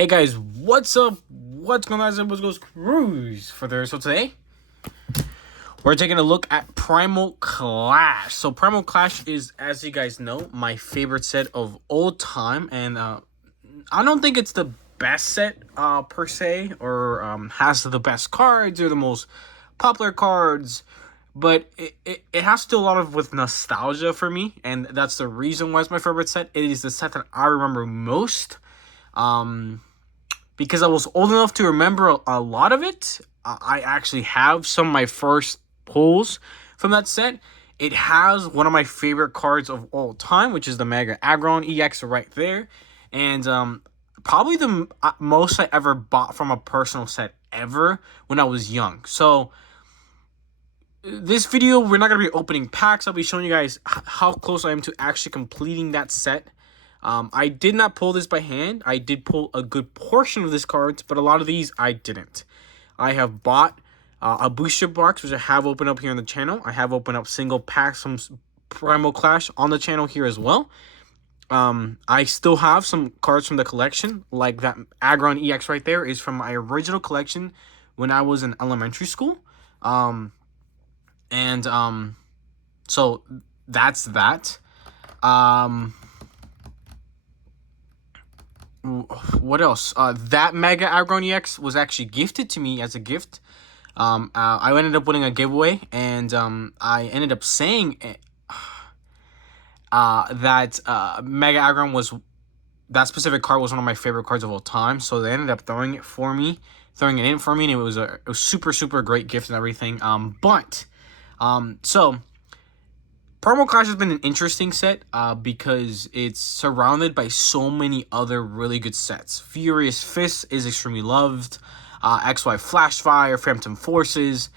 Hey guys, what's up? What's going on? What's goes Cruise for there. So today we're taking a look at Primal Clash. So Primal Clash is, as you guys know, my favorite set of all time, and I don't think it's the best set per se, or has the best cards or the most popular cards, but it has to do a lot of with nostalgia for me, and that's the reason why it's my favorite set. It is the set that I remember most. Because I was old enough to remember a lot of it. I actually have some of my first pulls from that set. It has one of my favorite cards of all time, which is the Mega Aggron EX right there. And probably the most I ever bought from a personal set ever when I was young. So this video, we're not going to be opening packs. I'll be showing you guys how close I am to actually completing that set. I did not pull this by hand. I did pull a good portion of this cards, but a lot of these I didn't. I have bought a booster box, which I have opened up here on the channel. I have opened up single packs from Primal Clash on the channel here as well. I still have some cards from the collection, like that Aggron EX right there is from my original collection when I was in elementary school. So that's that. What else? That Mega Aggron EX was actually gifted to me as a gift. I ended up winning a giveaway, and I ended up saying that Mega Aggron was, that specific card was one of my favorite cards of all time. So they ended up throwing it in for me, and it was a super great gift and everything. So Primal Clash has been an interesting set because it's surrounded by so many other really good sets. Furious Fist is extremely loved, XY Flashfire, Phantom Forces,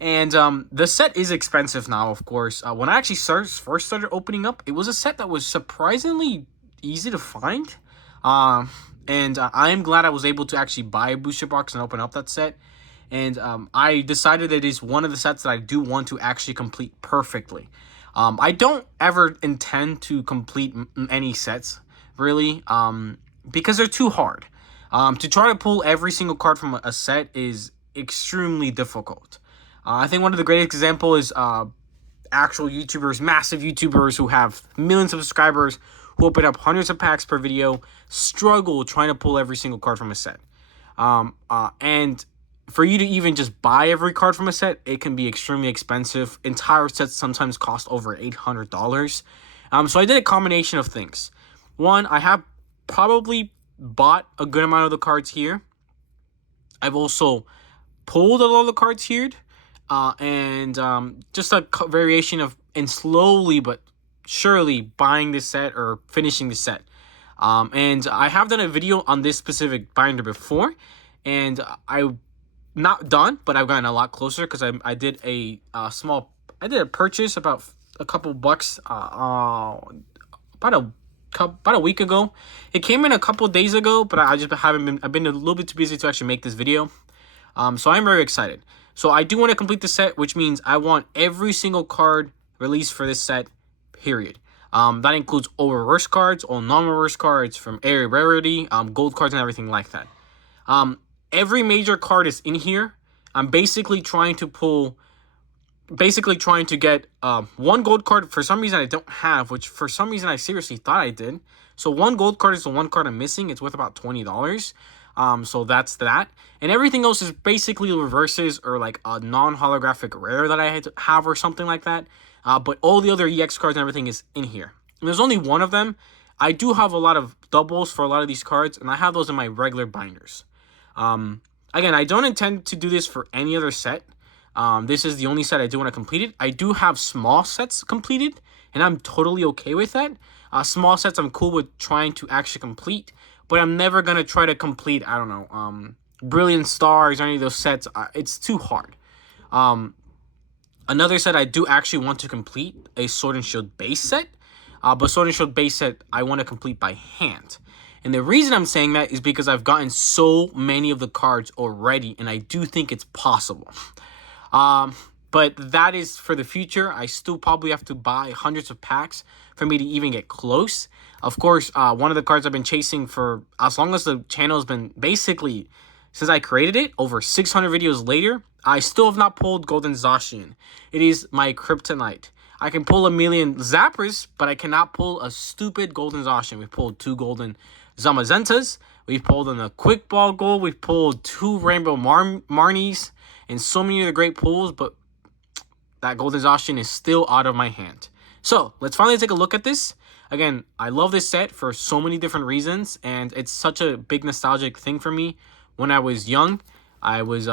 and the set is expensive now, of course. When I actually first started opening up, it was a set that was surprisingly easy to find, and I am glad I was able to actually buy a booster box and open up that set. And I decided it is one of the sets that I do want to actually complete perfectly. I don't ever intend to complete any sets, really, because they're too hard. To try to pull every single card from a set is extremely difficult. I think one of the greatest examples is actual YouTubers, massive YouTubers who have millions of subscribers, who open up hundreds of packs per video, struggle trying to pull every single card from a set. And for you to even just buy every card from a set, it can be extremely expensive. Entire sets sometimes cost over $800. So I did a combination of things. One, I have probably bought a good amount of the cards here. I've also pulled a lot of the cards here. And just a variation of, and slowly but surely buying this set or finishing the set. And I have done a video on this specific binder before. And not done, but I've gotten a lot closer because I did a purchase about a couple bucks about a week ago. It came in a couple days ago, but I've been a little bit too busy to actually make this video. So I'm very excited. So I do want to complete the set, which means I want every single card released for this set, period. That includes all reverse cards, all non-reverse cards from area rarity, gold cards, and everything like that. Every major card is in here. I'm basically trying to get one gold card. For some reason I don't have, which for some reason I seriously thought I did. So one gold card is the one card I'm missing. It's worth about $20. So that's that. And everything else is basically reverses or like a non-holographic rare that I had to have or something like that. But all the other EX cards and everything is in here. And there's only one of them. I do have a lot of doubles for a lot of these cards, and I have those in my regular binders. Again, I don't intend to do this for any other set. This is the only set I do want to complete it. I do have small sets completed, and I'm totally okay with that. Small sets I'm cool with trying to actually complete, but I'm never going to try to complete, I don't know, Brilliant Stars or any of those sets. It's too hard. Another set I do actually want to complete, a Sword and Shield base set. But Sword and Shield base set I want to complete by hand. And the reason I'm saying that is because I've gotten so many of the cards already, and I do think it's possible. But that is for the future. I still probably have to buy hundreds of packs for me to even get close. Of course, one of the cards I've been chasing for as long as the channel has been, basically since I created it, over 600 videos later, I still have not pulled Golden Zacian. It is my kryptonite. I can pull a million Zappers, but I cannot pull a stupid Golden Zacian. We've pulled 2 Golden Zamazentas. We've pulled in a Quick Ball Gold. We've pulled 2 Rainbow Marnies and so many other great pulls, but that Golden Zacian is still out of my hand. So let's finally take a look at this. Again, I love this set for so many different reasons, and it's such a big nostalgic thing for me. When I was young, I was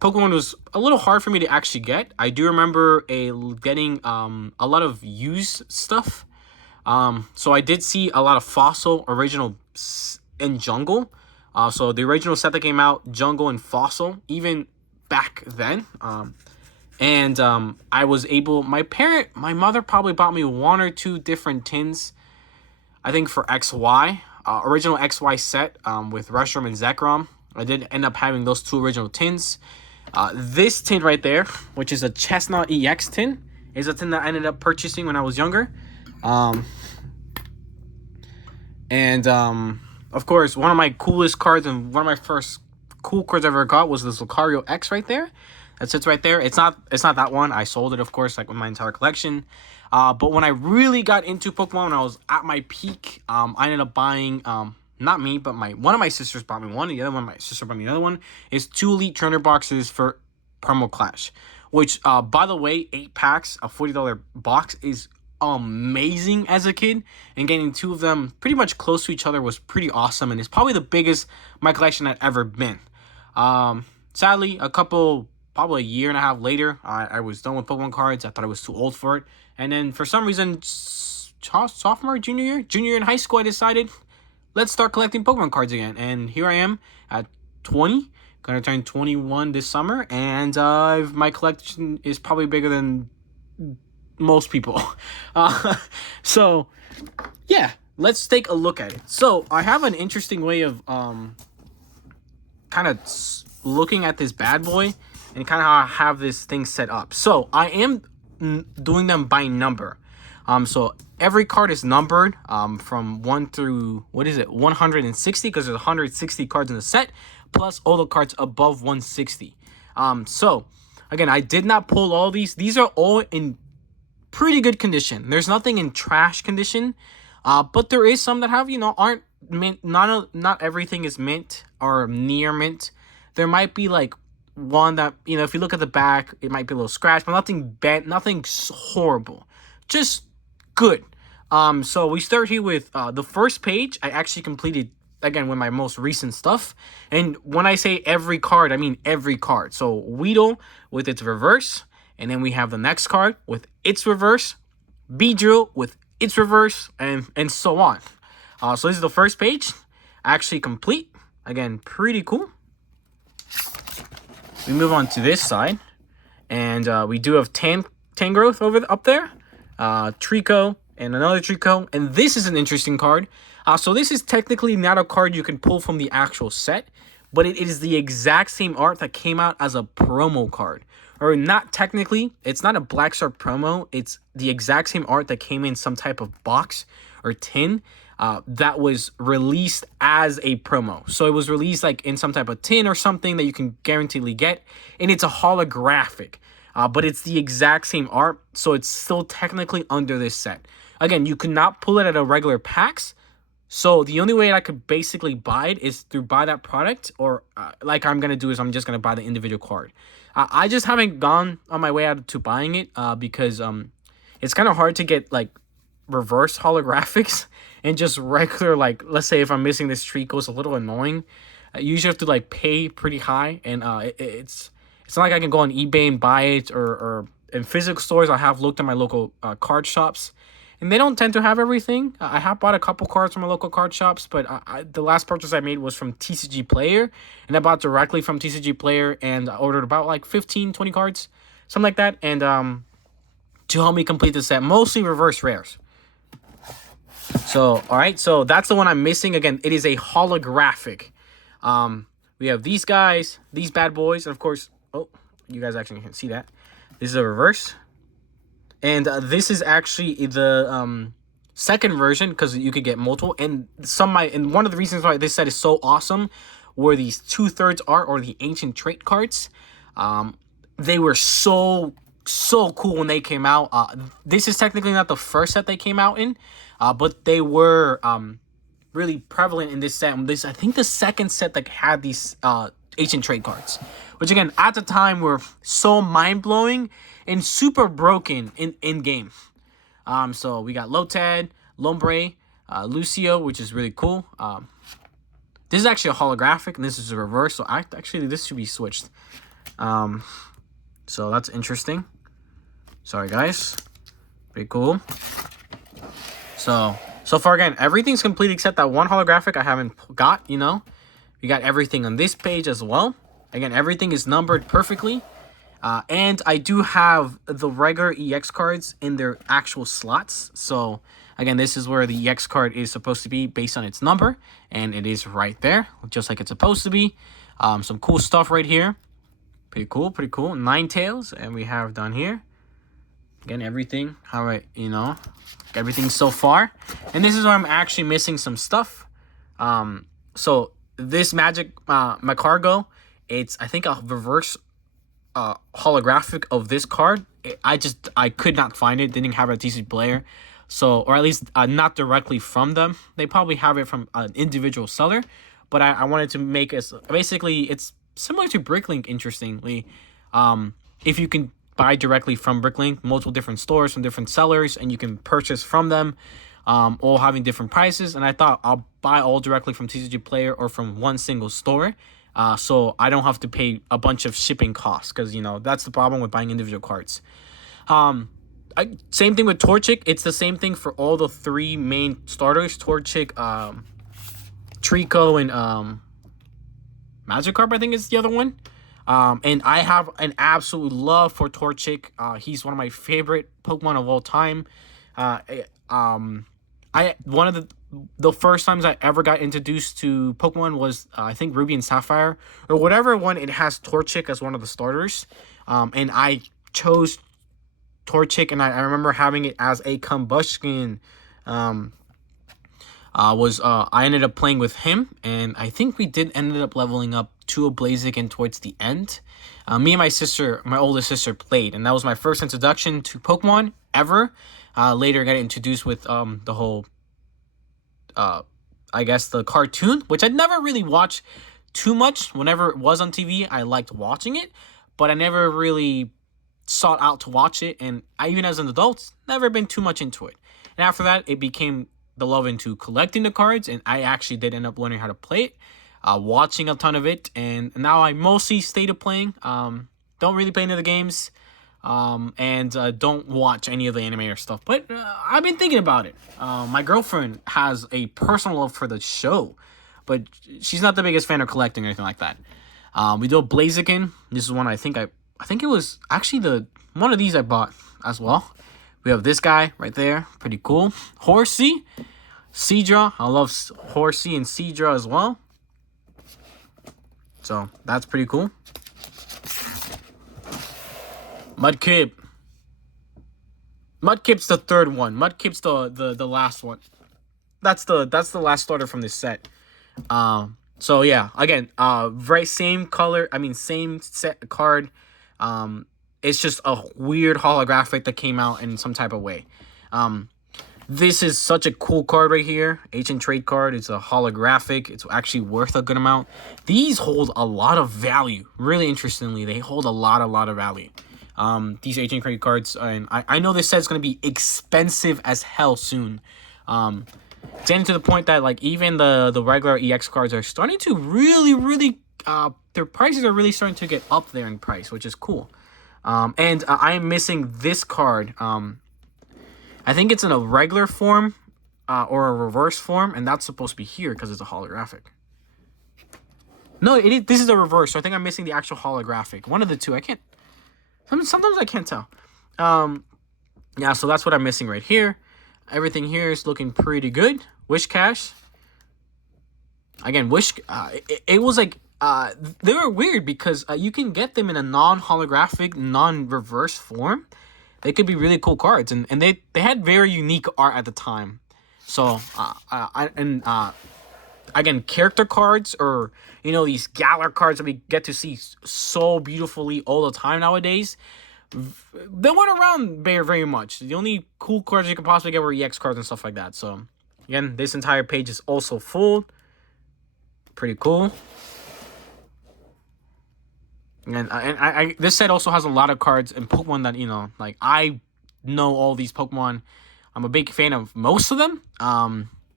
Pokemon was a little hard for me to actually get. I do remember getting a lot of used stuff. So I did see a lot of Fossil original and Jungle. So the original set that came out, Jungle and Fossil, even back then. I was able, my mother probably bought me 1 or 2 different tins, I think for XY, original XY set with Reshiram and Zekrom. I did end up having those 2 original tins. This tin right there, which is a Chestnut EX tin, is a tin that I ended up purchasing when I was younger. Of course, one of my coolest cards and one of my first cool cards I ever got was this Lucario X right there. That sits right there. It's not that one. I sold it, of course, like with my entire collection. But when I really got into Pokemon, when I was at my peak, I ended up buying, not me, but one of my sisters bought me one. The other one, my sister bought me another one. Is 2 Elite Trainer boxes for Primal Clash. Which, by the way, 8 packs, a $40 box is amazing as a kid. And getting 2 of them pretty much close to each other was pretty awesome. And it's probably the biggest my collection had ever been. Sadly, probably a year and a half later, I was done with Pokemon cards. I thought I was too old for it. And then for some reason, junior year in high school, I decided, let's start collecting Pokemon cards again. And here I am at 20, gonna turn 21 this summer. And my collection is probably bigger than most people. So, yeah, let's take a look at it. So, I have an interesting way of kind of looking at this bad boy and kind of how I have this thing set up. So I am doing them by number. So every card is numbered from 1 through, 160, because there's 160 cards in the set, plus all the cards above 160. So again, I did not pull all these. These are all in pretty good condition. There's nothing in trash condition, but there is some that have, aren't mint. Not everything is mint or near mint. There might be like one that, if you look at the back, it might be a little scratched, but nothing bent, nothing horrible, just good. So we start here with the first page. I actually completed, again, with my most recent stuff. And when I say every card, I mean every card. So Weedle with its reverse, and then we have the next card with its reverse, Beedrill with its reverse, and so on. So this is the first page, actually complete. Again, pretty cool. We move on to this side, and we do have Tangrowth up there, Trico, and another Trico, and this is an interesting card. So this is technically not a card you can pull from the actual set, but it is the exact same art that came out as a promo card. Or not technically, it's not a Black Star promo, it's the exact same art that came in some type of box or tin. That was released as a promo. So it was released like in some type of tin or something that you can guaranteedly get. And it's a holographic. But it's the exact same art. So it's still technically under this set. Again, you could not pull it at a regular PAX. So the only way I could basically buy it is through buy that product. Or like I'm going to do is I'm just going to buy the individual card. I just haven't gone on my way out to buying it. Because it's kind of hard to get like reverse holographics. And just regular, like, let's say if I'm missing this Trico, it's a little annoying. You usually have to, like, pay pretty high. And it's not like I can go on eBay and buy it. Or in physical stores, I have looked at my local card shops. And they don't tend to have everything. I have bought a couple cards from my local card shops. But the last purchase I made was from TCG Player. And I bought directly from TCG Player. And I ordered about, like, 15, 20 cards. Something like that. And to help me complete the set, mostly reverse rares. So, alright, so that's the one I'm missing. Again, it is a holographic. We have these guys, these bad boys, and of course, you guys actually can see that. This is a reverse. And this is actually the second version, because you could get multiple. And and one of the reasons why this set is so awesome were these 2/3 art, or the ancient trait cards. They were so cool when they came out. This is technically not the first set they came out in, but they were really prevalent in this set. This, I think, the second set that had these ancient trait cards, which again at the time were so mind-blowing and super broken in game. So we got Lotad, Lombre, Lucio, which is really cool. This is actually a holographic, and this is a reverse. So actually this should be switched. So that's interesting. Sorry guys, pretty cool. So far again, everything's complete except that one holographic I haven't got. You know, we got everything on this page as well. Again, everything is numbered perfectly. And I do have the regular EX cards in their actual slots. So again, this is where the EX card is supposed to be based on its number, and it is right there, just like it's supposed to be. Some cool stuff right here. Pretty cool, pretty cool. Ninetales, and we have down here. Again, everything, all right, you know, everything so far. And this is where I'm actually missing some stuff. So this Magic Macargo, it's, I think, a reverse holographic of this card. I could not find it. Didn't have a TCG player, so, or at least not directly from them. They probably have it from an individual seller, but I wanted to make it, basically it's similar to Bricklink. Interestingly, if you can buy directly from Bricklink, multiple different stores from different sellers, and you can purchase from them, all having different prices. And I thought I'll buy all directly from TCG player or from one single store. So I don't have to pay a bunch of shipping costs, because, you know, that's the problem with buying individual cards. Same thing with Torchic. It's the same thing for all the three main starters: Torchic, Trico, and Magikarp, I think is the other one. And I have an absolute love for Torchic. He's one of my favorite Pokemon of all time. One of the first times I ever got introduced to Pokemon was I think Ruby and Sapphire, or whatever one. It has Torchic as one of the starters, and I chose Torchic, and I remember having it as a Combustion. I ended up playing with him, and I think we ended up leveling up to a Blaziken towards the end. Me and my sister, my oldest sister, played, and that was my first introduction to Pokemon ever. Later got introduced with the whole I guess the cartoon, which I'd never really watched too much. Whenever it was on TV, I liked watching it, but I never really sought out to watch it, and I, even as an adult, never been too much into it. And after that, it became the love into collecting the cards, and I actually did end up learning how to play it, watching a ton of it, and now I mostly stay to playing. Don't really play any of the games, and don't watch any of the anime or stuff, but I've been thinking about it. My girlfriend has a personal love for the show, but she's not the biggest fan of collecting or anything like that. We do a Blaziken. This is one I think it was actually one of these I bought as well. We have this guy right there, pretty cool. Horsey, Seadra. I love Horsey and Seadra as well, so that's pretty cool. Mudkip. Mudkip's the third one. Mudkip's the last one. That's the last starter from this set. So yeah, again, very same color. I mean, same set card. It's just a weird holographic that came out in some type of way. This is such a cool card right here. Ancient Trade card. It's a holographic. It's actually worth a good amount. These hold a lot of value. Really interestingly, they hold a lot of value. These Ancient Trade cards, and I know this set's going to be expensive as hell soon. Getting to the point that, like, even the regular EX cards are starting to really their prices are really starting to get up there in price, which is cool. And I'm missing this card. I think it's in a regular form or a reverse form, and that's supposed to be here because it's a holographic. No, this is a reverse, so I think I'm missing the actual holographic. One of the two. I can't. Sometimes I can't tell. Yeah, so that's what I'm missing right here. Everything here is looking pretty good. Wish Cash. Again, Wish. It was like they were weird because you can get them in a non-holographic, non-reverse form. They could be really cool cards, and they had very unique art at the time. So again, character cards, or these Galar cards that we get to see so beautifully all the time nowadays, they weren't around very much. The only cool cards you could possibly get were EX cards and stuff like that. So again, this entire page is also full. Pretty cool. And I this set also has a lot of cards and Pokemon that, like, I know all these Pokemon. I'm a big fan of most of them.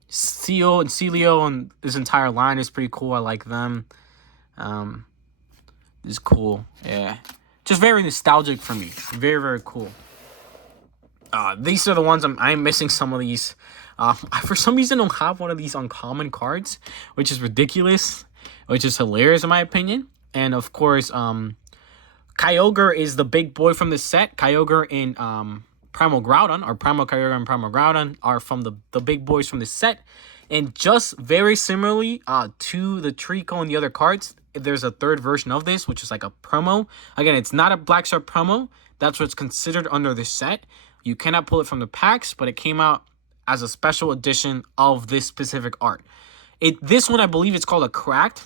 Seal and Celio and this entire line is pretty cool. I like them. It's cool. Yeah. Just very nostalgic for me. Very cool. These are the ones I'm missing some of these. I, for some reason, don't have one of these uncommon cards, which is ridiculous, which is hilarious in my opinion. And of course, Kyogre is the big boy from this set. Kyogre and Primal Groudon, or Primal Kyogre and Primal Groudon, are from the big boys from this set. And just very similarly to the Trico and the other cards, there's a third version of this, which is like a promo. Again, it's not a Black Star promo. That's what's considered under this set. You cannot pull it from the packs, but it came out as a special edition of this specific art. This one, I believe it's called a cracked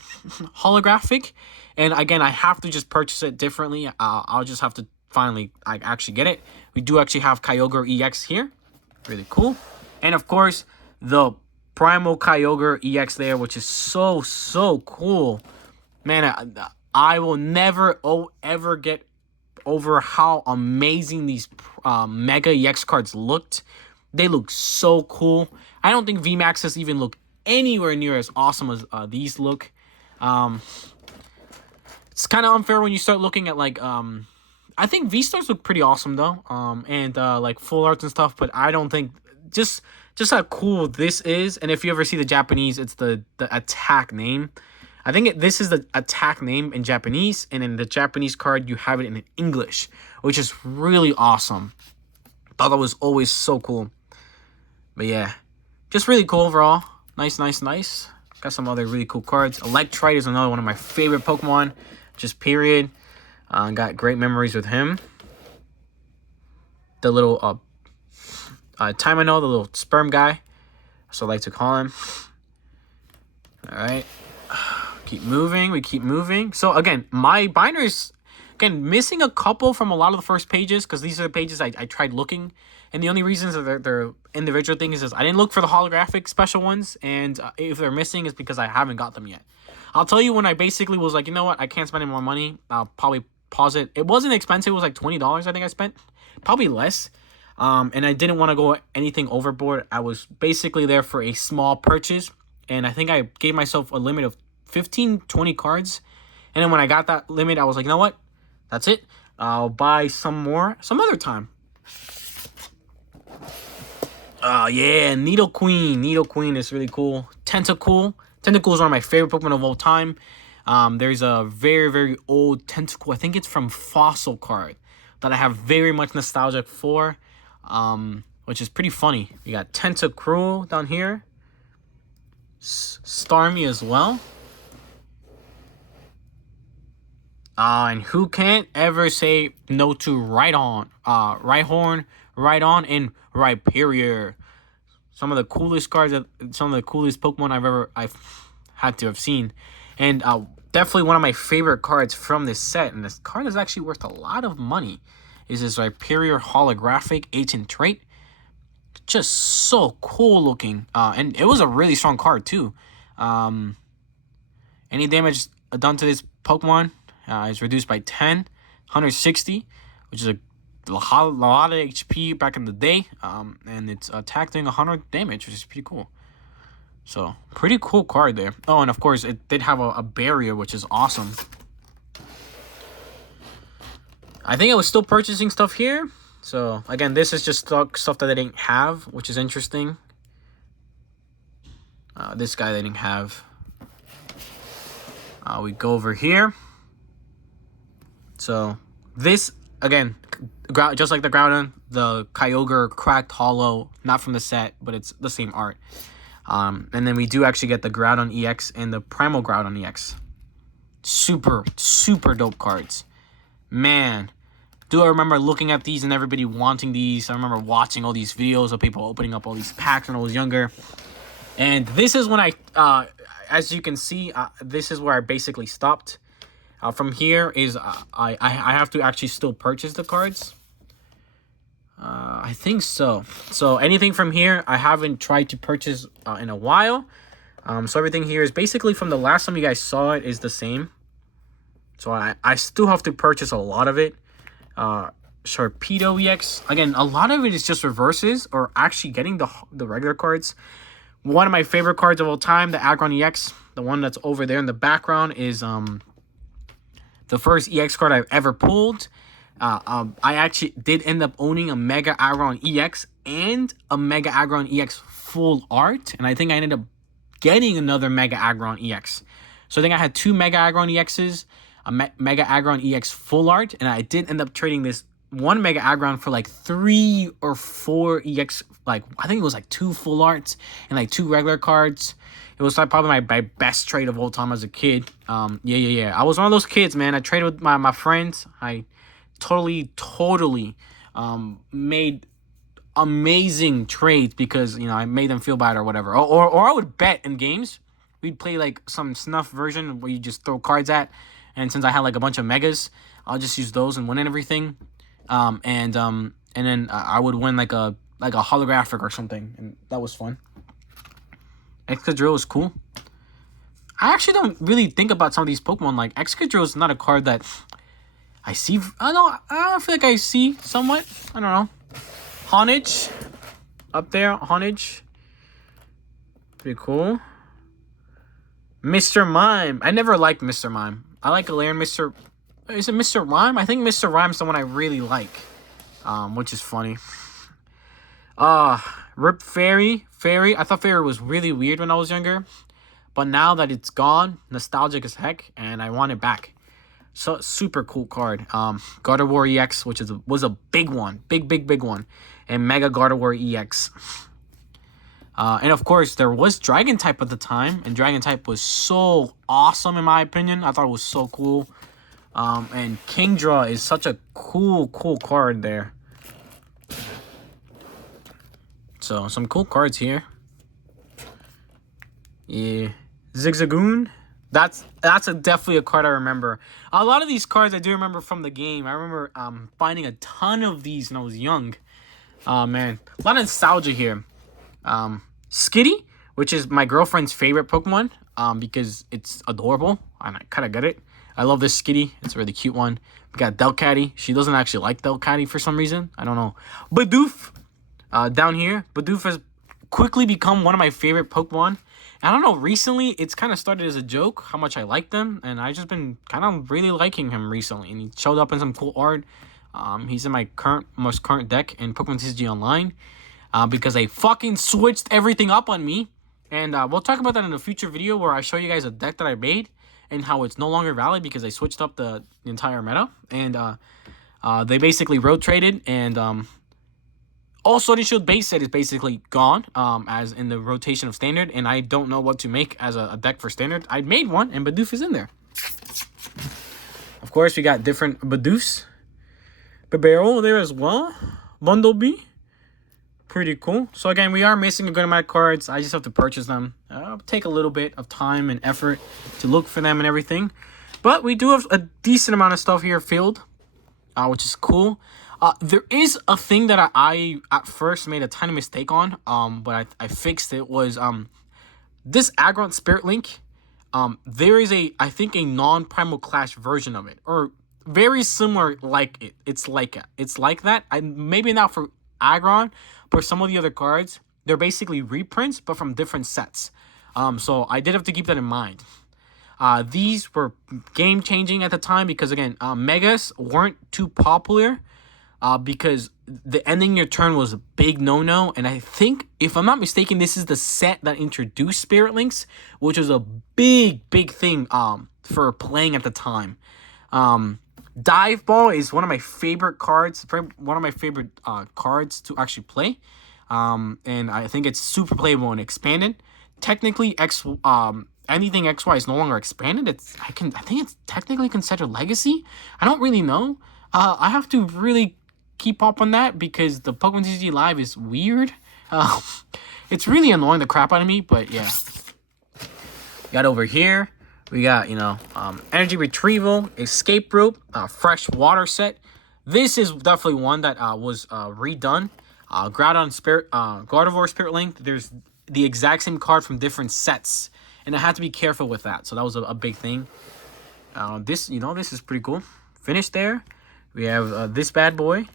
holographic. And again, I have to just purchase it differently. I'll just have to finally actually get it. We do actually have Kyogre EX here. Really cool. And of course, the Primal Kyogre EX there, which is so cool. Man, I will never ever get over how amazing these Mega EX cards looked. They look so cool. I don't think VMAXs even look anywhere near as awesome as these look. It's kind of unfair when you start looking at like I think V-Stars look pretty awesome though, and like full arts and stuff, but I don't think just how cool this is. And if you ever see the Japanese, it's the attack name. I think this is the attack name in Japanese, and in the Japanese card you have it in English, which is really awesome. Thought that was always so cool. But yeah, just really cool overall. Nice. Got some other really cool cards. Electrite is another one of my favorite Pokemon. Just period. Got great memories with him. The little Timano, the little sperm guy. So I like to call him. Alright. Keep moving. We keep moving. So again, my binders, again, missing a couple from a lot of the first pages, because these are the pages I tried looking. And the only reasons that they're individual things is I didn't look for the holographic special ones. And if they're missing, it's because I haven't got them yet. I'll tell you when I basically was like, you know what? I can't spend any more money. I'll probably pause it. It wasn't expensive. It was like $20 I think I spent. Probably less. And I didn't want to go anything overboard. I was basically there for a small purchase. And I think I gave myself a limit of 15, 20 cards. And then when I got that limit, I was like, you know what? That's it. I'll buy some more some other time. Yeah, Nidoqueen. Nidoqueen is really cool. Tentacool. Tentacool is one of my favorite Pokemon of all time. There's a very old Tentacool. I think it's from Fossil card that I have very much nostalgia for, which is pretty funny. You got Tentacruel down here. Starmie as well. And who can't ever say no to Rhydon, Rhyhorn, Rhydon, and Rhyperior. Some of the coolest cards, some of the coolest Pokemon I've had to have seen. And definitely one of my favorite cards from this set, and this card is actually worth a lot of money, is this Rhyperior holographic ancient trait. Just so cool looking. And it was a really strong card too. Any damage done to this Pokemon is reduced by 10, 160, which is a lot of HP back in the day. And it's attack doing 100 damage, which is pretty cool. So, pretty cool card there. Oh, and of course, it did have a barrier, which is awesome. I think I was still purchasing stuff here. So, again, this is just stuff that I didn't have, which is interesting. This guy they didn't have. We go over here. So, this, again, just like the Groudon, the Kyogre cracked hollow, not from the set, but it's the same art. And then we do actually get the Groudon EX and the Primal Groudon EX. Super, super dope cards. Man, do I remember looking at these and everybody wanting these. I remember watching all these videos of people opening up all these packs when I was younger. And this is when as you can see, this is where I basically stopped. From here is I have to actually still purchase the cards. I think so. So anything from here, I haven't tried to purchase in a while. So everything here is basically from the last time you guys saw it is the same. So I still have to purchase a lot of it. Sharpedo EX. Again, a lot of it is just reverses or actually getting the regular cards. One of my favorite cards of all time, the Aggron EX. The one that's over there in the background is the first EX card I've ever pulled. I actually did end up owning a Mega Aggron EX and a Mega Aggron EX full art. And I think I ended up getting another Mega Aggron EX. So I think I had 2 Mega Aggron EXs, a Mega Aggron EX full art. And I did end up trading this one Mega Aggron for like 3 or 4 EX. Like, I think it was like 2 full arts and like 2 regular cards. It was like probably my best trade of all time as a kid. Yeah. I was one of those kids, man. I traded with my friends. I totally made amazing trades because, you know, I made them feel bad or whatever. Or I would bet in games. We'd play like some snuff version where you just throw cards at. And since I had like a bunch of megas, I'll just use those and win everything. And then I would win like a holographic or something, and that was fun. Excadrill is cool. I actually don't really think about some of these Pokemon. Like, Excadrill is not a card that I see. I feel like I see somewhat. I don't know. Honage. Up there. Honage. Pretty cool. Mr. Mime. I never liked Mr. Mime. I like Galarian Mr. Is it Mr. Rhyme? I think Mr. Rhyme's the one I really like. Which is funny. Rip Fairy. I thought Fairy was really weird when I was younger. But now that it's gone, nostalgic as heck, and I want it back. So, super cool card. Gardevoir EX, which was a big one. Big one. And Mega Gardevoir EX. And of course, there was Dragon type at the time. And Dragon type was so awesome, in my opinion. I thought it was so cool. And Kingdra is such a cool card there. So, some cool cards here. Yeah. Zigzagoon. That's definitely a card I remember. A lot of these cards I do remember from the game. I remember finding a ton of these when I was young. Oh, man. A lot of nostalgia here. Skitty, which is my girlfriend's favorite Pokemon. Because it's adorable. And I kind of get it. I love this Skitty. It's a really cute one. We got Delcatty. She doesn't actually like Delcatty for some reason. I don't know. Bidoof. Down here. Bidoof has quickly become one of my favorite Pokemon. I don't know, recently, it's kind of started as a joke how much I like them. And I've just been kind of really liking him recently. And he showed up in some cool art. He's in my most current deck in Pokemon TCG Online. Because they fucking switched everything up on me. And we'll talk about that in a future video where I show you guys a deck that I made. And how it's no longer valid because they switched up the entire meta. And they basically rotated. And all Sword and Shield base set is basically gone. As in the rotation of Standard. And I don't know what to make as a deck for Standard. I made one and Bidoof is in there. Of course, we got different Bidoofs. Bibarel there as well. Bumblebee. Pretty cool. So again, we are missing a good amount of cards. I just have to purchase them. It'll take a little bit of time and effort to look for them and everything. But we do have a decent amount of stuff here filled, which is cool. There is a thing that I at first made a tiny mistake on, but I fixed it, was this Aggron Spirit Link. There is I think a non-Primal Clash version of it, or very similar like it. It's like that. Maybe not for Aggron, but some of the other cards, they're basically reprints, but from different sets. So I did have to keep that in mind. These were game-changing at the time because, again, Megas weren't too popular because the ending your turn was a big no-no. And I think, if I'm not mistaken, this is the set that introduced Spirit Links, which was a big thing for playing at the time. Dive Ball is one of my favorite cards, one of my favorite cards to actually play. And I think it's super playable and expanded. Technically, anything XY is no longer expanded, I think it's technically considered legacy. I don't really know. I have to really keep up on that because the Pokemon TCG Live is weird. Uh, it's really annoying the crap out of me, but yeah. Got over here, we got, energy retrieval, escape rope, fresh water set. This is definitely one that was redone. Groudon Spirit, Gardevoir Spirit Link. There's the exact same card from different sets, and I had to be careful with that. So that was a big thing. This is pretty cool. Finished there. We have this bad boy,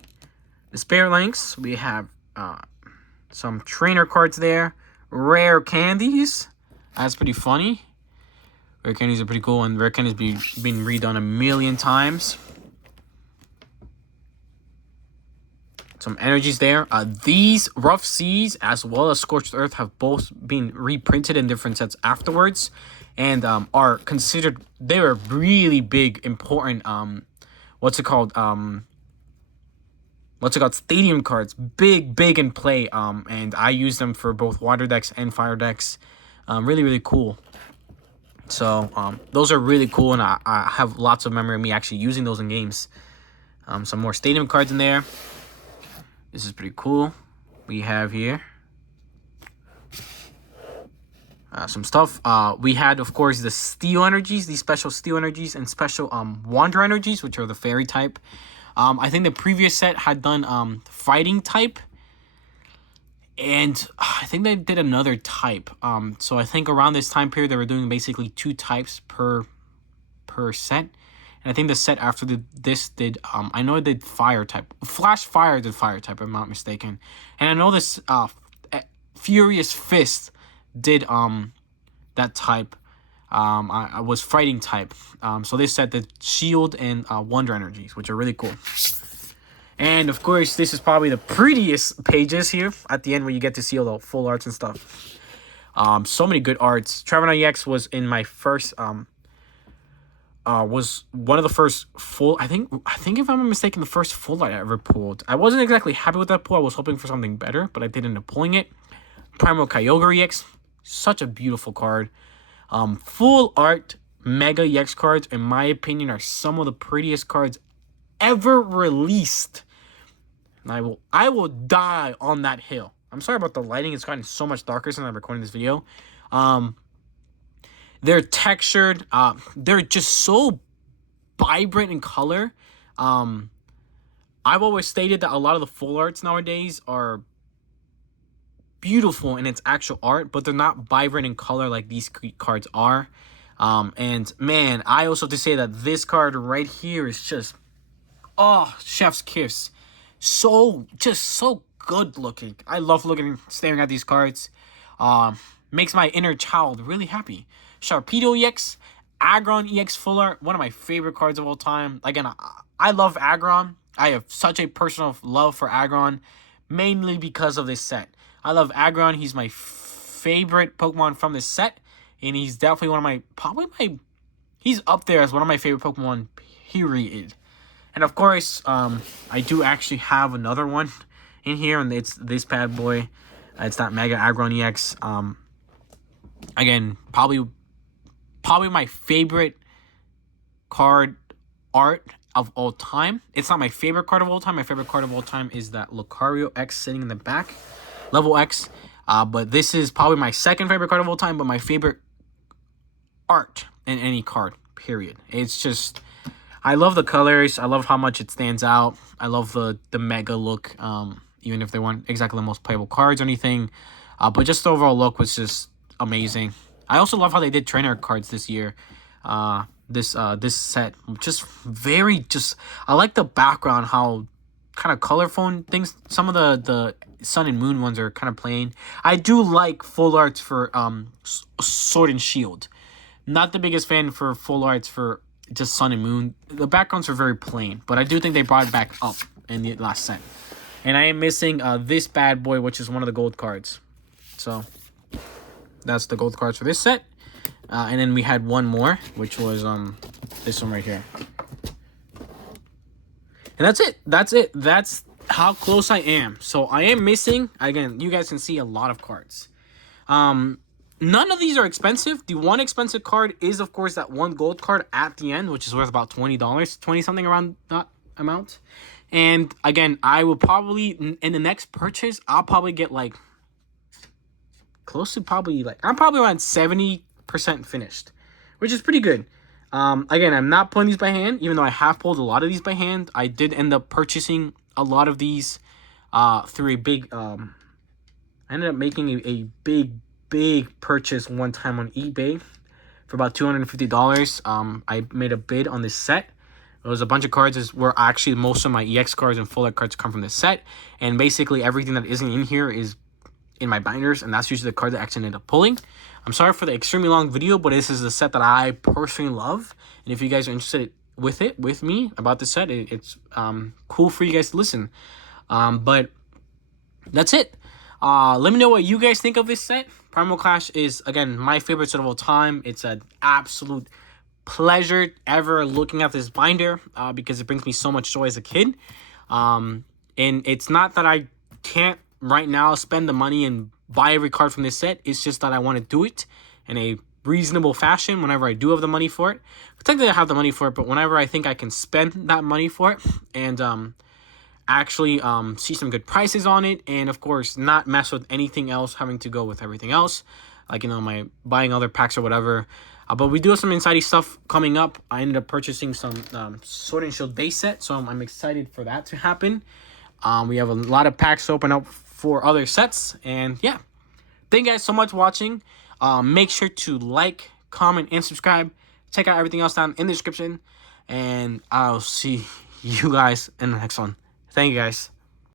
the Spirit Links. We have some trainer cards there. Rare candies. That's pretty funny. Rare candies are pretty cool, and rare candies been redone a million times. Some energies there. These Rough Seas as well as Scorched Earth have both been reprinted in different sets afterwards, and are considered. They were really big, important. Stadium cards. Big in play. And I use them for both water decks and fire decks. Really cool. So those are really cool, and I have lots of memory of me actually using those in games. Some more stadium cards in there. This is pretty cool. We have here some stuff. We had, of course, the Steel Energies, these special Steel Energies, and special Wander Energies, which are the Fairy type. I think the previous set had done Fighting type, and I think they did another type. So I think around this time period, they were doing basically 2 types per set. And I think the set after this did, I know it did Fire type. Flash Fire did Fire type, if I'm not mistaken. And I know this Furious Fist did that type. I was Fighting type. So this set did Shield and Wonder Energies, which are really cool. And of course, this is probably the prettiest pages here at the end where you get to see all the full arts and stuff. So many good arts. Trevenant EX was in my first was one of the first full, I think if I'm not mistaken, the first full art I ever pulled. I wasn't exactly happy with that pull. I was hoping for something better, but I did end up pulling it. Primal Kyogre EX, such a beautiful card. Full art Mega EX cards, in my opinion, are some of the prettiest cards ever released. And I will die on that hill. I'm sorry about the lighting. It's gotten so much darker since I'm recording this video. They're textured. They're just so vibrant in color. I've always stated that a lot of the full arts nowadays are beautiful in its actual art, but they're not vibrant in color like these cards are. And man, I also have to say that this card right here is just, chef's kiss. So good looking. I love staring at these cards. Makes my inner child really happy. Sharpedo EX, Aggron EX Full Art, one of my favorite cards of all time. Again, I love Aggron. I have such a personal love for Aggron, mainly because of this set. I love Aggron. He's my favorite Pokemon from this set, and he's definitely he's up there as one of my favorite Pokemon, period. And of course, I do actually have another one in here, and it's this bad boy. It's that Mega Aggron EX. Again, probably my favorite card art of all time. It's not my favorite card of all time. My favorite card of all time is that Lucario X sitting in the back, level X. But this is probably my second favorite card of all time, but my favorite art in any card, period. It's just, I love the colors. I love how much it stands out. I love the mega look, even if they weren't exactly the most playable cards or anything. But just the overall look was just amazing. I also love how they did trainer cards this year. This set, I like the background, how kind of colorful things. Some of the Sun and Moon ones are kind of plain. I do like full arts for Sword and Shield. Not the biggest fan for full arts for just Sun and Moon. The backgrounds are very plain, but I do think they brought it back up in the last set. And I am missing this bad boy, which is one of the gold cards. So that's the gold cards for this set. And then we had one more, which was this one right here. And that's it. That's how close I am. So I am missing, again, you guys can see a lot of cards. None of these are expensive. The one expensive card is, of course, that one gold card at the end, which is worth about $20, 20 something around that amount. And again, I will probably, in the next purchase, I'll probably get like close to probably like, I'm probably around 70% finished, which is pretty good. Again, I'm not pulling these by hand, even though I have pulled a lot of these by hand. I did end up purchasing a lot of these through a big, I ended up making a big purchase one time on eBay for about $250. I made a bid on this set. It was a bunch of cards where actually most of my EX cards and full art cards come from this set. And basically everything that isn't in here is in my binders, and that's usually the card that I actually end up pulling. I'm sorry for the extremely long video, but this is a set that I personally love. And if you guys are interested with me about this set, it's cool for you guys to listen. But that's it. Let me know what you guys think of this set. Primal Clash is, again, my favorite set of all time. It's an absolute pleasure ever looking at this binder because it brings me so much joy as a kid. And it's not that I can't right now spend the money and buy every card from this set. It's just that I want to do it in a reasonable fashion whenever I do have the money for it. Technically, I have the money for it, but whenever I think I can spend that money for it and actually see some good prices on it, and of course not mess with anything else having to go with everything else, like, you know, my buying other packs or whatever. But we do have some insidey stuff coming up. I ended up purchasing some Sword and Shield base set, so I'm excited for that to happen. We have a lot of packs to open up for other sets, and yeah, thank you guys so much for watching. Make sure to like, comment, and subscribe. Check out everything else down in the description, and I'll see you guys in the next one. Thank you guys.